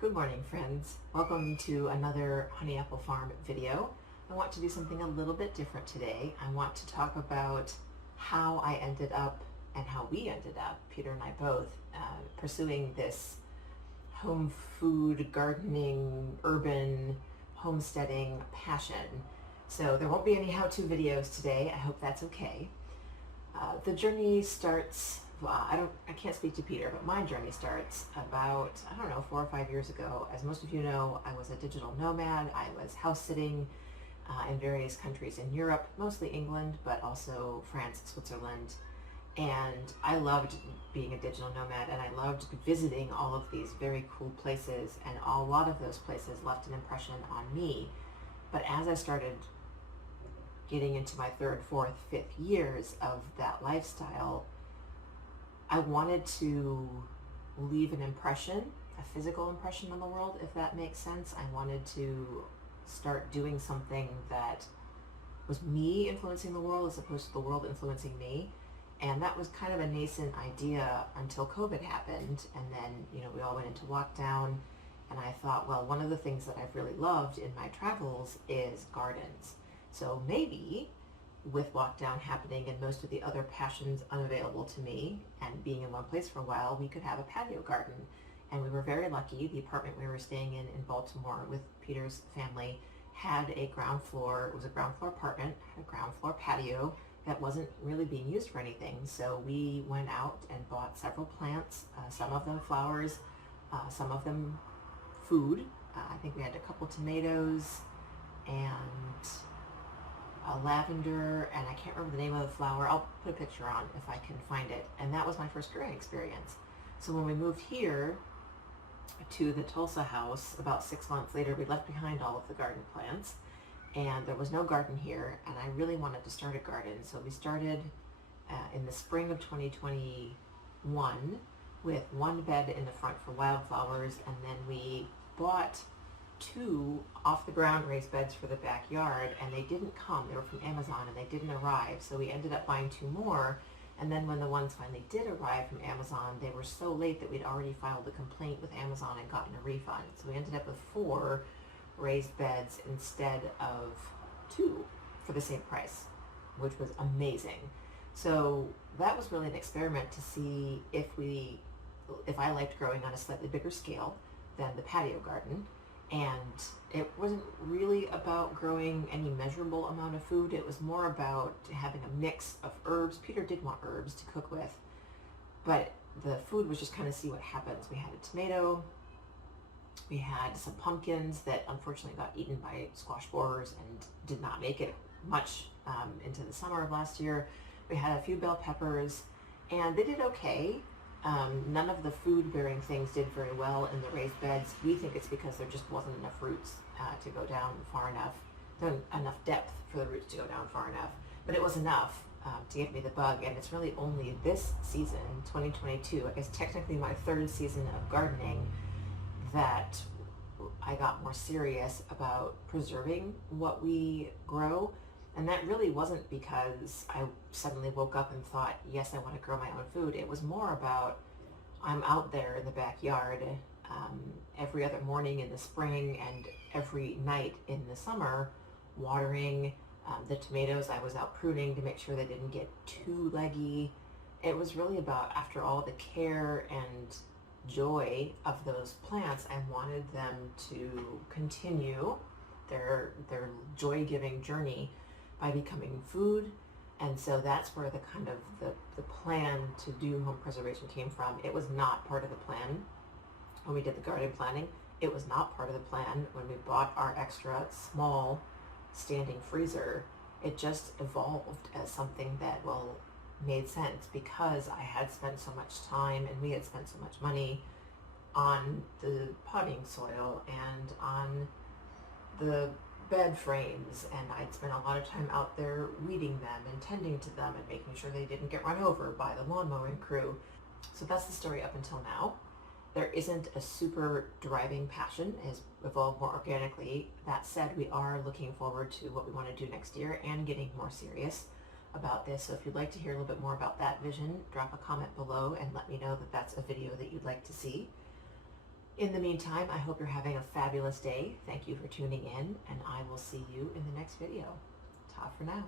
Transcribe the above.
Good morning, friends. Welcome to another Honey Apple Farm video. I want to do something a little bit different today. I want to talk about how I ended up and how we ended up, Peter and I both, pursuing this home food, gardening, urban, homesteading passion. So there won't be any how-to videos today. I hope that's okay. The journey starts, I can't speak to Peter, but my journey starts about, 4 or 5 years ago. As most of you know, I was a digital nomad. I was house sitting in various countries in Europe, mostly England, but also France, Switzerland. And I loved being a digital nomad, and I loved visiting all of these very cool places, and a lot of those places left an impression on me. But as I started getting into my third, fourth, fifth years of that lifestyle, I wanted to leave an impression, a physical impression on the world, if that makes sense. I wanted to start doing something that was me influencing the world as opposed to the world influencing me. And that was kind of a nascent idea until COVID happened. And then, we all went into lockdown. And I thought, well, one of the things that I've really loved in my travels is gardens. So maybe with lockdown happening and most of the other passions unavailable to me and being in one place for a while, we could have a patio garden. And we were very lucky. The apartment we were staying in Baltimore with Peter's family had a ground floor. It was a ground floor apartment, had a ground floor patio that wasn't really being used for anything. So we went out and bought several plants, some of them flowers, some of them food. I think we had a couple tomatoes and a lavender, and I can't remember the name of the flower. I'll put a picture on if I can find it. And that was my first growing experience. So when we moved here to the Tulsa house, about 6 months later, we left behind all of the garden plants, and there was no garden here, and I really wanted to start a garden. So we started in the spring of 2021 with one bed in the front for wildflowers, and then we bought 2 off-the-ground raised beds for the backyard, and they didn't come. They were from Amazon, and they didn't arrive. So we ended up buying 2 more, and then when the ones finally did arrive from Amazon, they were so late that we'd already filed a complaint with Amazon and gotten a refund. So we ended up with 4 raised beds instead of 2 for the same price, which was amazing. So that was really an experiment to see if I liked growing on a slightly bigger scale than the patio garden. And it wasn't really about growing any measurable amount of food. It was more about having a mix of herbs. Peter did want herbs to cook with, but the food was just kind of see what happens. We had a tomato, we had some pumpkins that unfortunately got eaten by squash borers and did not make it much into the summer of last year. We had a few bell peppers, and they did okay. None of the food-bearing things did very well in the raised beds. We think it's because there just wasn't enough roots to go down far enough, enough depth for the roots to go down far enough. But it was enough to give me the bug, and it's really only this season, 2022, I guess technically my 3rd season of gardening, that I got more serious about preserving what we grow. And that really wasn't because I suddenly woke up and thought, yes, I want to grow my own food. It was more about I'm out there in the backyard every other morning in the spring and every night in the summer, watering the tomatoes. I was out pruning to make sure they didn't get too leggy. It was really about, after all the care and joy of those plants, I wanted them to continue their joy-giving journey by becoming food. And so that's where the kind of the plan to do home preservation came from. It was not part of the plan when we did the garden planning. It was not part of the plan when we bought our extra small standing freezer. It just evolved as something that, made sense because I had spent so much time and we had spent so much money on the potting soil and on the bed frames, and I'd spent a lot of time out there weeding them and tending to them and making sure they didn't get run over by the lawn mowing crew. So that's the story up until now. There isn't a super driving passion. It has evolved more organically. That said, we are looking forward to what we want to do next year and getting more serious about this. So if you'd like to hear a little bit more about that vision, drop a comment below and let me know that that's a video that you'd like to see. In the meantime, I hope you're having a fabulous day. Thank you for tuning in, and I will see you in the next video. Ta for now.